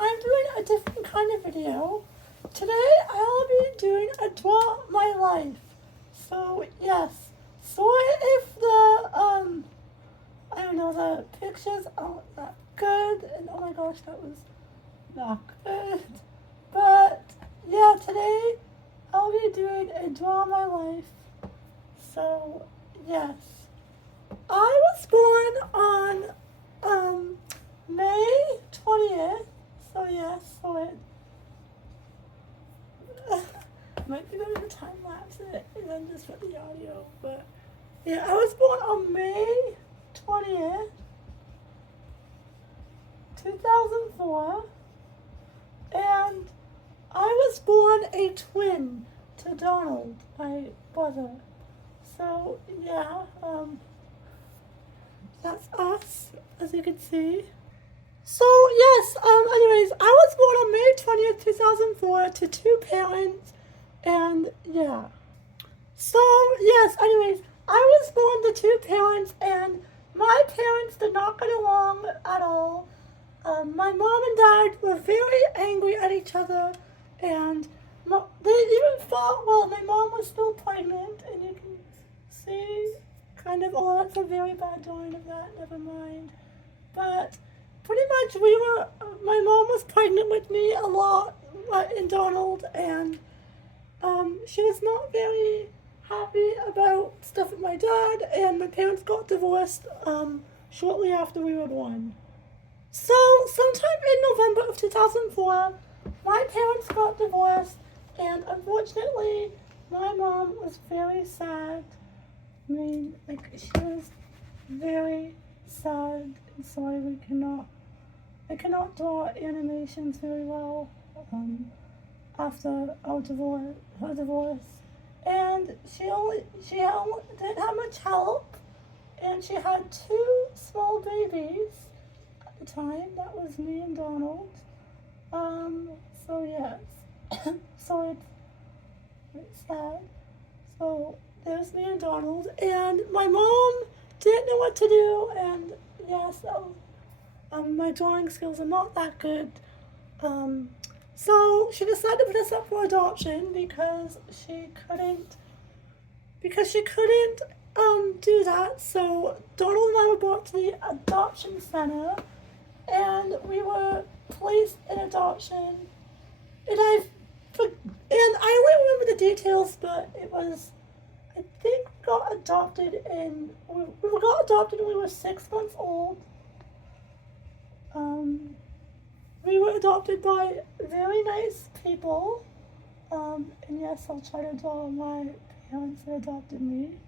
I'm doing a different kind of video. Today I'll be doing a draw my life. So yes, sorry if I don't know, the pictures aren't that good, and oh my gosh, that was not good. But yeah, today I'll be doing a draw my life. So yes, I was born on May 20th. So yes, so it might be better to time lapse it and then just put the audio. But yeah, I was born on May 20th, 2004, and I was born a twin to Donald, my brother. So yeah, that's us, as you can see. So yes, anyways, I was born on May 20th, 2004 to two parents, and yeah. So yes, anyways, I was born to two parents, and my parents did not get along at all. My mom and dad were very angry at each other, and they even fought while my mom was still pregnant, and you can see kind of, oh, that's a very bad drawing of that, never mind. But pretty much my mom was pregnant with me a lot in Donald, and she was not very happy about stuff with my dad, and my parents got divorced shortly after we were born. So sometime in November of 2004, my parents got divorced, and unfortunately my mom was very sad. I mean, like, she was very sad, and sorry, I cannot draw animations very well after her divorce. And she didn't have much help, and she had two small babies at the time. That was me and Donald. So yes, so it's sad. So there's me and Donald, and my mom didn't know what to do, and yes, my drawing skills are not that good. So she decided to put us up for adoption because she couldn't do that. So Donald and I were brought to the adoption center, and we were placed in adoption. And I only remember the details, but it was, I think we got adopted when we were 6 months old. We were adopted by very nice people, and yes, I'll try to draw my parents that adopted me.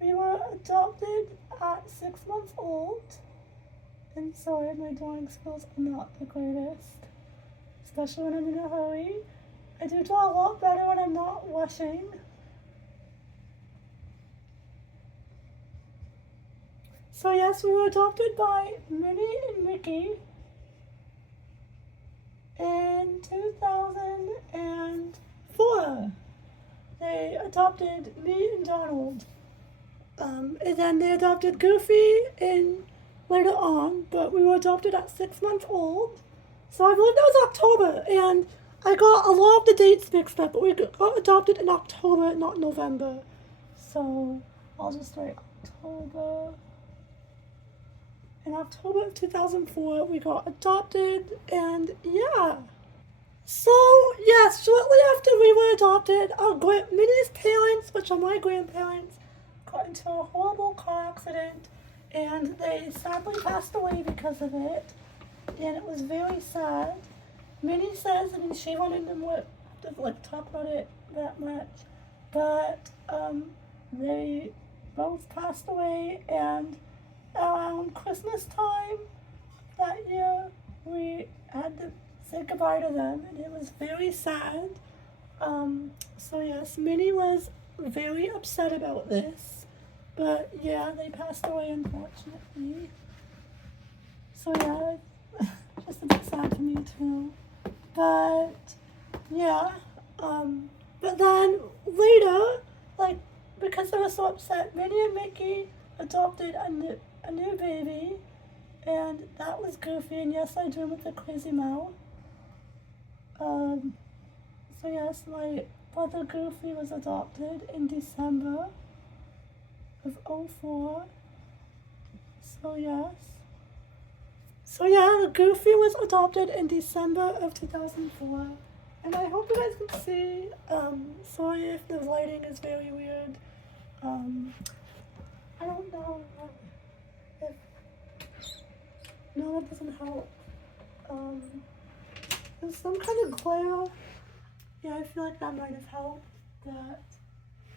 We were adopted at 6 months old, and sorry, my drawing skills are not the greatest, especially when I'm in a hurry. I do draw a lot better when I'm not rushing. So yes, we were adopted by Minnie and Mickey in 2004. They adopted me and Donald. And then they adopted Goofy later on, but we were adopted at 6 months old. So I believe that was October, and I got a lot of the dates mixed up, but we got adopted in October, not November. So I'll just write October. In October of 2004, we got adopted, and yeah. So, yes, shortly after we were adopted, Minnie's parents, which are my grandparents, got into a horrible car accident, and they sadly passed away because of it, and it was very sad. Minnie says, I mean, she went into talk about it that much, but they both passed away, and around Christmas time that year, we had to say goodbye to them, and it was very sad. So yes, Minnie was very upset about this, but yeah, they passed away, unfortunately. So yeah, just a bit sad for me too. But yeah, but then later, because they were so upset, Minnie and Mickey adopted a new baby, and that cat was Goofy, and yes, I dream with a crazy mouth. So yes, my brother Goofy was adopted in December of '04. So yes. So yeah, Goofy was adopted in December of 2004. And I hope you guys can see. Sorry if the lighting is very weird. I don't know if, no, that doesn't help. There's some kind of glare. Yeah, I feel like that might have helped. That,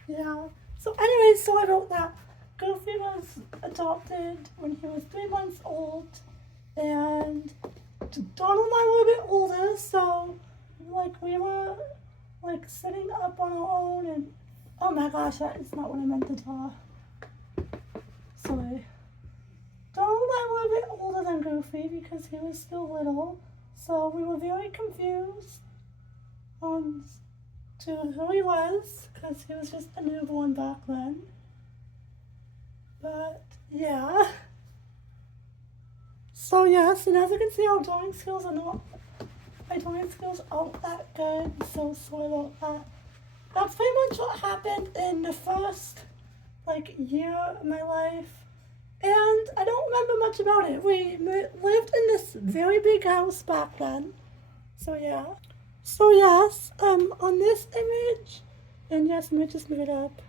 yeah. So anyway, so I wrote that Goofy was adopted when he was 3 months old, and Donald and I were a bit older, so like we were like sitting up on our own, and oh my gosh, that is not what I meant to draw. Sorry. Donald and I were a bit older than Goofy because he was still little, so we were very confused on to who he was because he was just a newborn back then. But yeah. So yes, and as you can see, our drawing skills are not, my drawing skills aren't that good, so sorry about that. That's pretty much what happened in the first like year of my life, and I don't remember much about it. We lived in this very big house back then, so yeah. So yes, on this image, and yes, let me just move it up.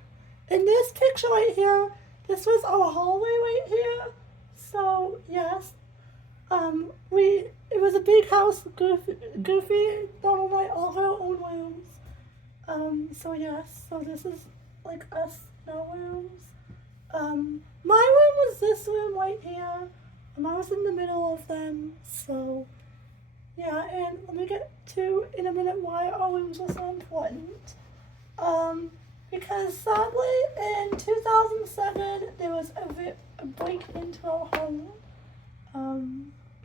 In this picture right here, this was our hallway right here. So yes, it was a big house. Goofy, Donald and I all had our own rooms. So yes, so this is like us in our rooms. My room was this room right here. I was in the middle of them. So yeah, and let me get to in a minute why our rooms were so important. Because sadly in 2007 there was a break into our home.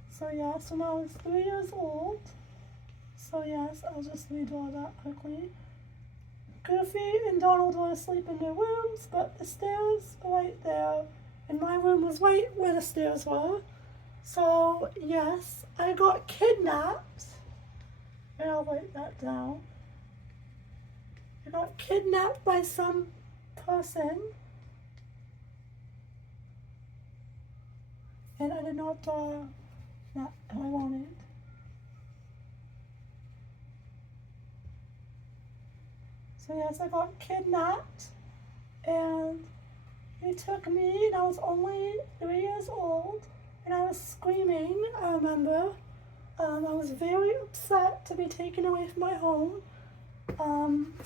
So yes, when I was 3 years old. So yes, I'll just redraw that quickly. Goofy and Donald were asleep in their rooms, but the stairs were right there, and my room was right where the stairs were. So yes, I got kidnapped, and I'll write that down. I got kidnapped by some person, and I did not draw that I wanted. So yes, I got kidnapped, and he took me, and I was only 3 years old, and I was screaming, I remember. I was very upset to be taken away from my home.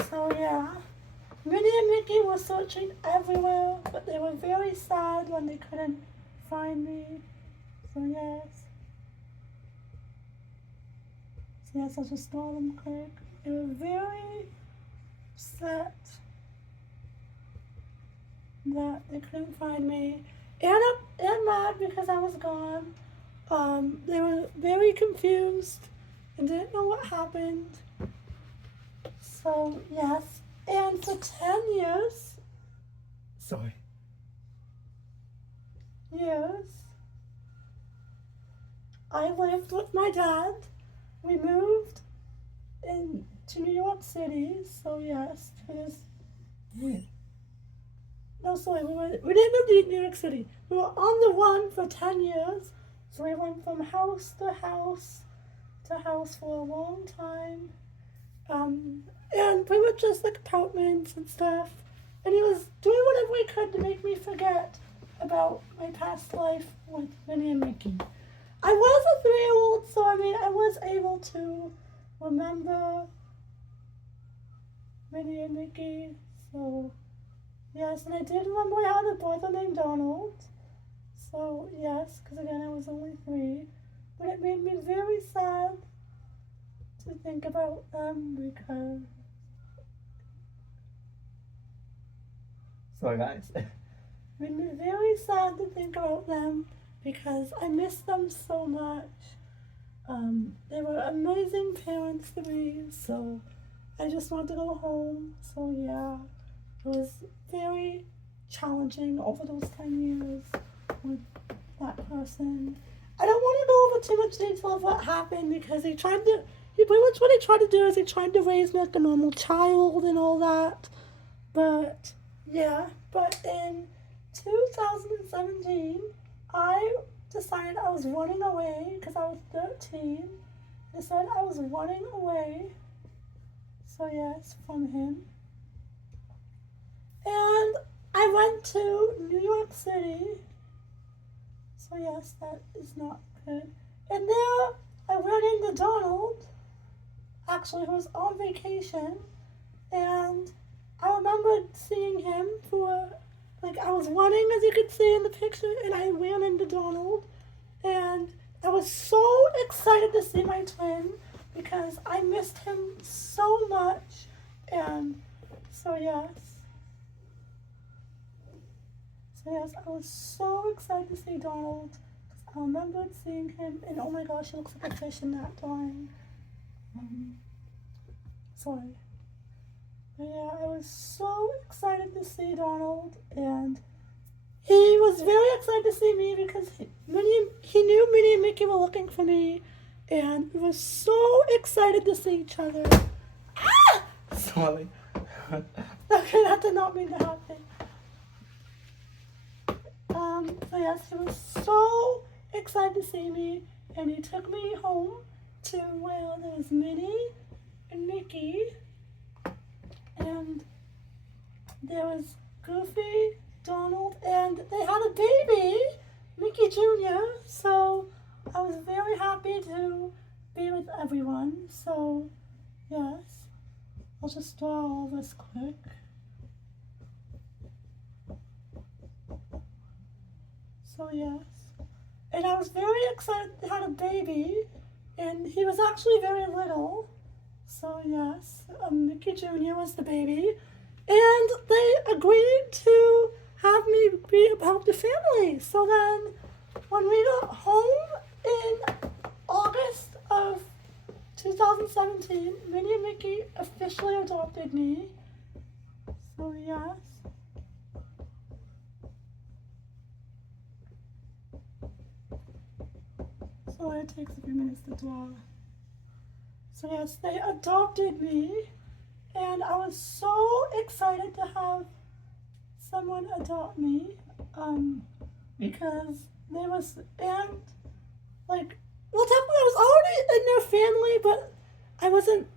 So yeah. Minnie and Mickey were searching everywhere, but they were very sad when they couldn't find me. So yes. So yes, I'll just draw them quick. They were very upset that they couldn't find me, and mad because I was gone. They were very confused and didn't know what happened. So yes, and for 10 years, I lived with my dad. We moved to New York City, so yes, to this. No, sorry, we didn't move to New York City. We were on the run for 10 years, so we went from house to house to house for a long time. And we were just like apartments and stuff. And he was doing whatever he could to make me forget about my past life with Minnie and Mickey. I was a 3-year-old, so I mean, I was able to remember Minnie and Mickey, so yes, and I did remember I had a brother named Donald, so yes, because again, I was only 3, but it made me very sad to think about them because... Sorry guys. It made me very sad to think about them because I miss them so much. They were amazing parents to me, so I just wanted to go home. So yeah, it was very challenging over those 10 years with that person. I don't want to too much detail of what happened because he pretty much what he tried to do is he tried to raise me like a normal child and all that. But yeah, but in 2017, I decided I was running away because I was 13. Decided I was running away. So yes, from him. And I went to New York City. So yes, that is not good. And there I ran into Donald, actually, who was on vacation. And I remember seeing him I was running, as you could see in the picture, and I ran into Donald. And I was so excited to see my twin because I missed him so much. And so yes. I was so excited to see Donald. I remembered seeing him, and oh my gosh, he looks like a fish in that drawing. Sorry. But yeah, I was so excited to see Donald, and he was very excited to see me because he knew Minnie and Mickey were looking for me, and we were so excited to see each other. Ah! Sorry. Okay, that did not mean to happen. So yes, he was so excited to see me, and he took me home to where there was Minnie and Mickey, and there was Goofy, Donald, and they had a baby, Mickey Jr., so I was very happy to be with everyone. So yes, I'll just draw all this quick. So yes, and I was very excited they had a baby, and he was actually very little. So yes, Mickey Jr. was the baby, and they agreed to have me be about the family. So then, when we got home in August of 2017, Minnie and Mickey officially adopted me. So yes. So it takes a few minutes to draw. So yes, they adopted me, and I was so excited to have someone adopt me, because they was, and like, well, technically I was already in their family, but I wasn't,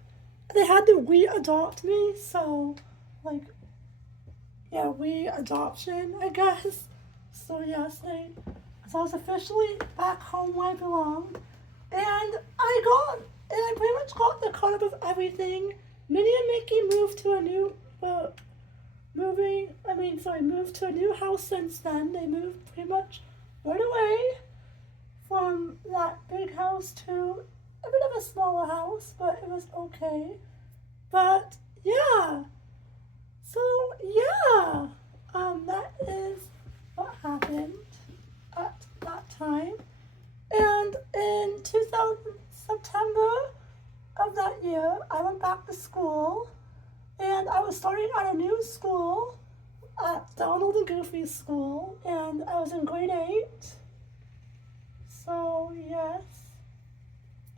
they had to re-adopt me, so, like, yeah, re-adoption, I guess. So yes, so I was officially back home where I belong, and I pretty much got the card of everything. Minnie and Mickey moved to a new, moved to a new house since then. They moved pretty much right away from that big house to a bit of a smaller house, but it was okay. But yeah, so yeah, that is what happened at that time. And in September of that year, I went back to school, and I was starting at a new school, at Donald and Goofy's school, and I was in grade 8. So yes,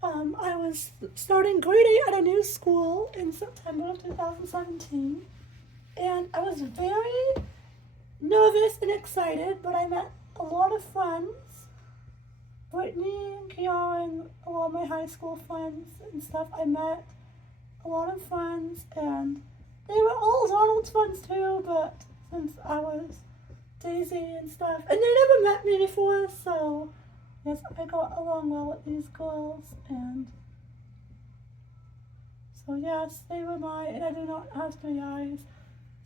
I was starting grade 8 at a new school in September of 2017, and I was very nervous and excited, but I met a lot of friends. Brittany and Kiara and a lot of my high school friends and stuff. I met a lot of friends, and they were all Donald's friends too, but since I was Daisy and stuff, and they never met me before, so yes, I got along well with these girls, and so yes, they were and I do not have 3 eyes.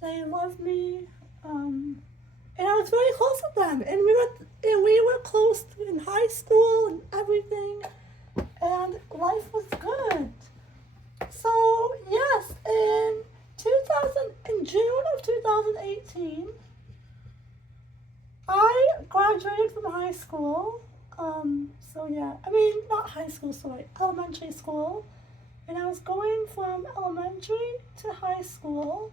They loved me, and I was very close with them, and we were close in high school and everything, and life was good. So yes, in June of 2018, I graduated from high school. So yeah, not high school, sorry, elementary school, and I was going from elementary to high school.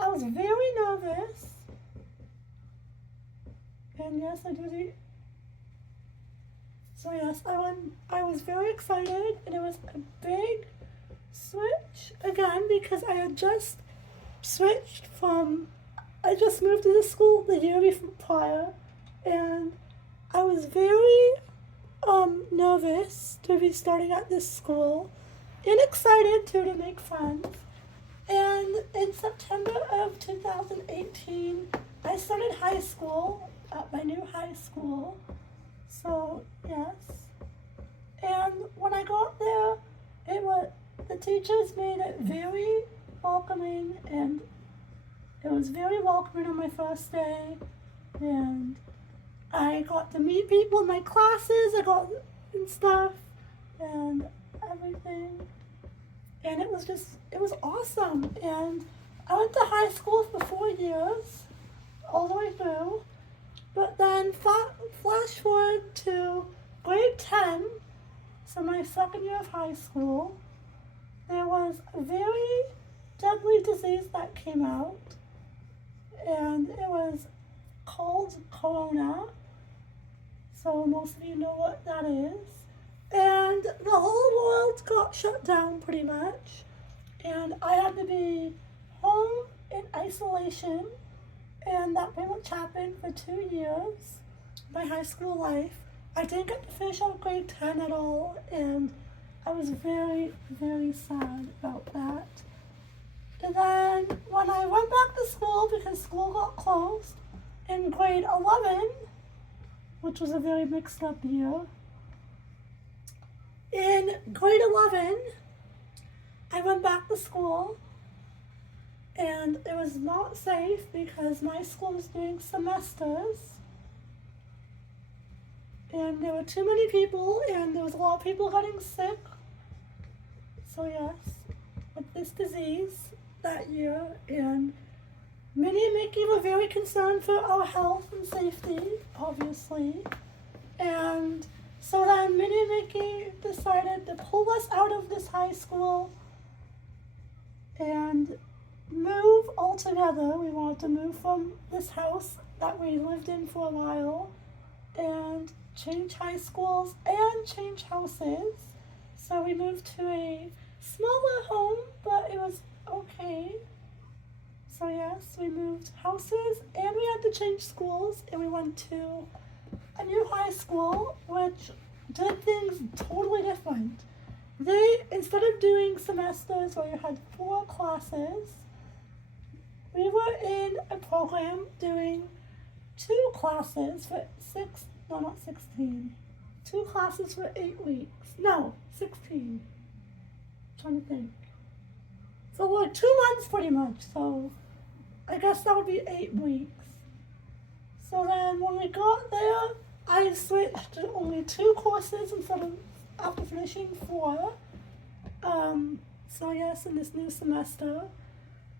I was very nervous. And yes, I do So yes, I was very excited, and it was a big switch again because I had just switched from, I just moved to the school the year prior, and I was very nervous to be starting at this school and excited to make friends. And in September of 2018, I started high school at my new high school. So yes, and when I got there, the teachers made it very welcoming, and it was very welcoming on my first day, and I got to meet people in my classes, and stuff, and everything, and it was awesome, and I went to high school for 4 years, all the way through, but then flash forward to grade 10, so my second year of high school, there was a very deadly disease that came out, and it was called Corona. So most of you know what that is. And the whole world got shut down pretty much, and I had to be home in isolation, and that pretty much happened for 2 years, my high school life. I didn't get to finish out grade 10 at all, and I was very, very sad about that. And then when I went back to school, because school got closed, in grade 11, which was a very mixed up year, in grade 11, I went back to school, and it was not safe because my school was doing semesters, and there were too many people, and there was a lot of people getting sick. So yes, with this disease that year, and Minnie and Mickey were very concerned for our health and safety, obviously, and so then Minnie and Mickey decided to pull us out of this high school and move altogether. We wanted to move from this house that we lived in for a while and change high schools and change houses. So we moved to a smaller home, but it was okay. So yes, we moved houses and we had to change schools, and we went to a new high school which did things totally different. They, instead of doing semesters where you had 4 classes, we were in a program doing 2 classes for 2 classes for 8 weeks. No, 16. I'm trying to think. So like 2 months pretty much. So I guess that would be 8 weeks. So then when we got there, I switched to only 2 courses instead of after finishing 4. So yes, in this new semester.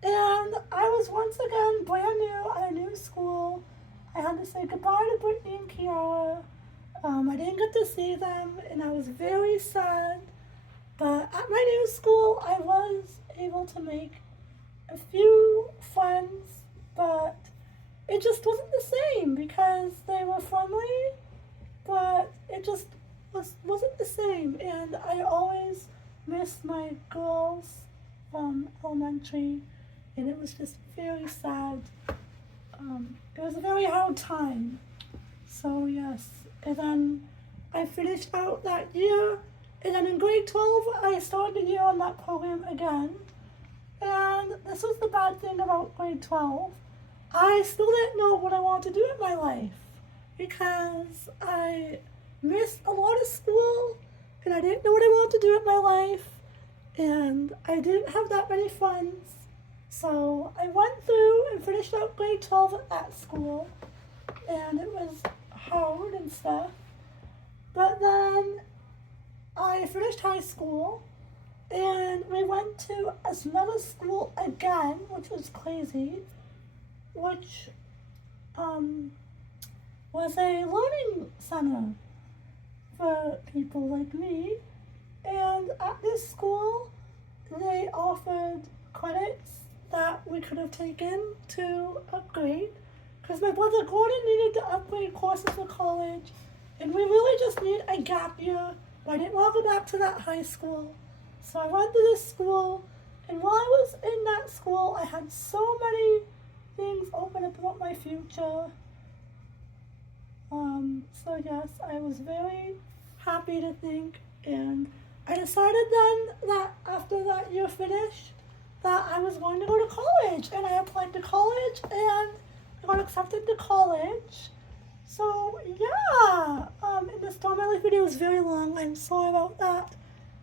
And I was once again brand new at a new school. I had to say goodbye to Brittany and Kiara. I didn't get to see them, and I was very sad. But at my new school, I was able to make a few friends, but it just wasn't the same because they were friendly, but it just wasn't the same. And I always missed my girls from elementary, and it was just very sad. It was a very hard time. So yes, and then I finished out that year, and then in grade 12, I started the year on that program again. And this was the bad thing about grade 12. I still didn't know what I wanted to do in my life because I missed a lot of school, and I didn't know what I wanted to do in my life, and I didn't have that many friends. So I went through and finished out grade 12 at that school, and it was hard and stuff. But then I finished high school, and we went to another school again, which was crazy, which was a learning center for people like me. And at this school, they offered credits that we could have taken to upgrade, because my brother Gordon needed to upgrade courses for college, and we really just need a gap but I didn't want to go back to that high school. So I went to this school, and while I was in that school, I had so many things open up about my future. So yes, I was very happy to think, and I decided then that after that year finished, that I was going to go to college, and I applied to college, and I got accepted to college. So yeah, and the Story of My Life video is very long. I'm sorry about that.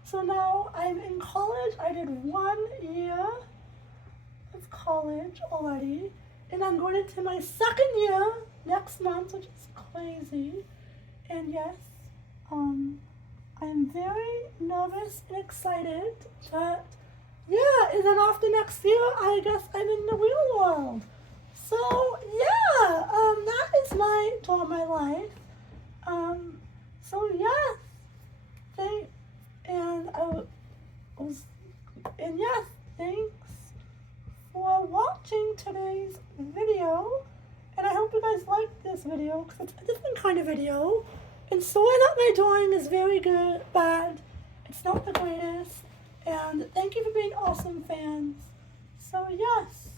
So now I'm in college. I did 1 year of college already, and I'm going into my 2nd year next month, which is crazy. And yes, I'm very nervous and excited that, yeah, and then after next year, I guess I'm in the real world. So yeah, that is my tour of my life. So yes, yes, thanks for watching today's video, and I hope you guys liked this video because it's a different kind of video. And sorry that my drawing is very good, bad. It's not the greatest. And thank you for being awesome fans. So yes.